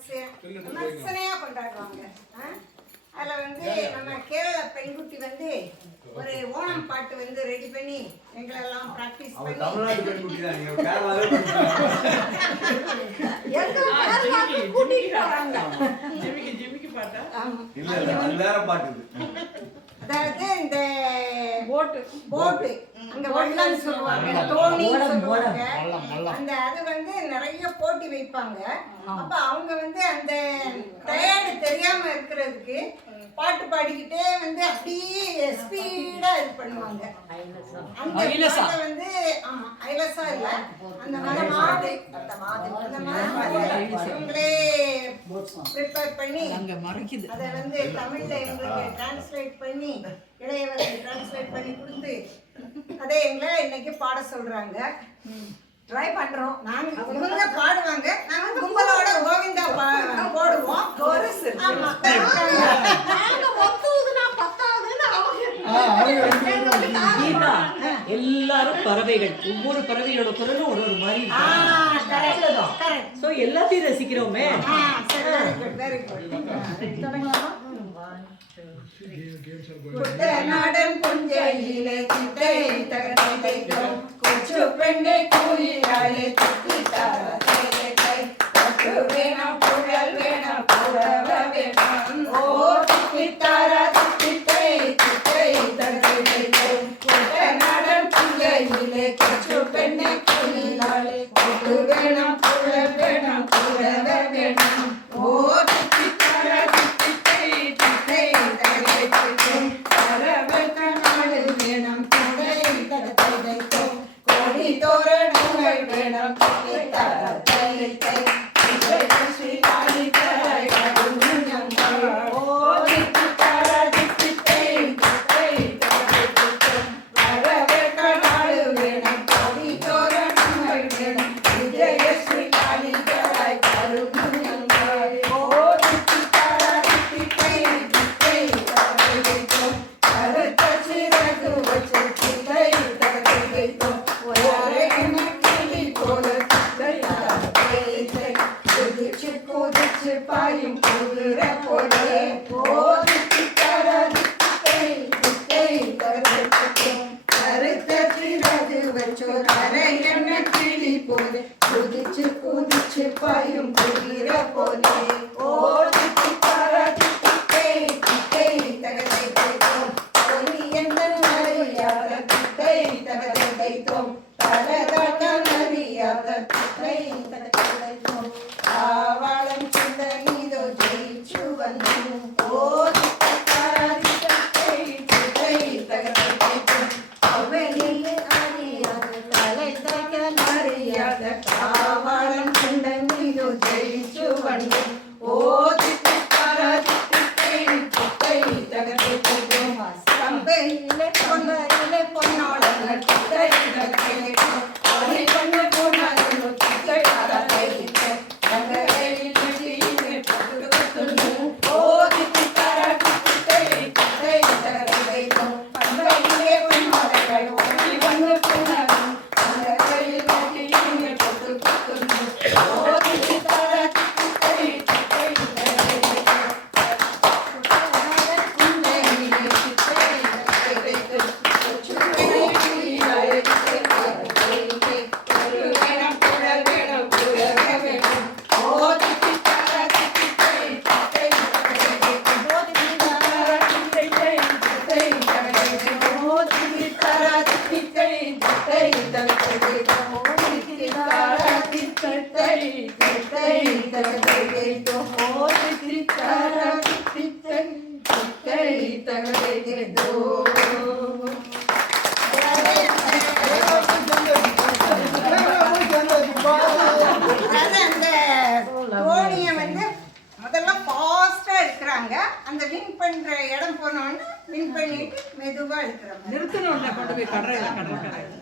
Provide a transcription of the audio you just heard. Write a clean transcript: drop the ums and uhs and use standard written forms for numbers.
விமர்சனையா கொண்டாடுவாங்க. அதில் வந்து நம்ம கேரள பெண்குட்டி வந்து ஒரு ஓணம் பாட்டு வந்து ரெடி பண்ணி எங்களெல்லாம் ப்ராக்டிஸ் பண்ணி தமிழ்நாட்டு பெண்குட்டி தான் நீங்க கேரளாவே கூட்டிட்டு போறாங்க. ஜிமிக்கி பாட்டா இல்ல அது வேற பாட்டு. அதாவது இந்த போட்டு அங்க வள்ளம் சொல்லுவாங்க, தோணி சொல்லுவாங்க. அந்த அது வந்து நிறைய போட்டி வைப்பாங்க. அப்ப அவங்க வந்து அந்த டயர்டு தெரியாம இருக்கிறதுக்கு பாட்டு பாடிக்கிட்டே வந்து அப்படியே ஸ்பீடா இது பண்ணுவாங்க. அந்த பாட்டை வந்து ஐலசா இல்ல அந்த மாதிரி இவங்களே ப்ரிப்பேர் பண்ணி அதை வந்து தமிழ்ல எங்களுக்கு டிரான்ஸ்லேட் பண்ணி இளையவர்கள் டிரான்ஸ்லேட் பண்ணி கொடுத்து அதை எங்களை இன்னைக்கு பாட சொல்றாங்க. ட்ரை பண்றோம். நாங்க இவங்க பாடுவாங்க, நாங்க கும்பலோட கோவிந்தா போடுவோம். எல்லாரும் பறவைகள், ஒவ்வொரு பறவைகளோட குரலும் ஒரு மாதிரி எல்லாத்தையும் ரசிக்கிறோமே. குட்டநாடன் புஞ்சையிலே திட்டை தகதைக்கும் குச்சு பெண்ணை கூயிலாலே திட்டார தை பட்டு வேணாம் புழல் வேணாம் புறவ வேணாம் ஓ திட்டார திட்டை திட்டை தகதைக்கும் குட்டநாடன் புஞ்சையிலே குச்சு பெண்ணை கூயிலாலே பட்டு வேணாம் புழல் வேணாம் புறவ வேணாம் ஓ அந்த வின் பண்ற இடம் போனோன்னு வின் பண்ணிட்டு மெதுவா எடுக்கிறோம். நிறுத்தணும் கொண்டு போய் கடற்கரை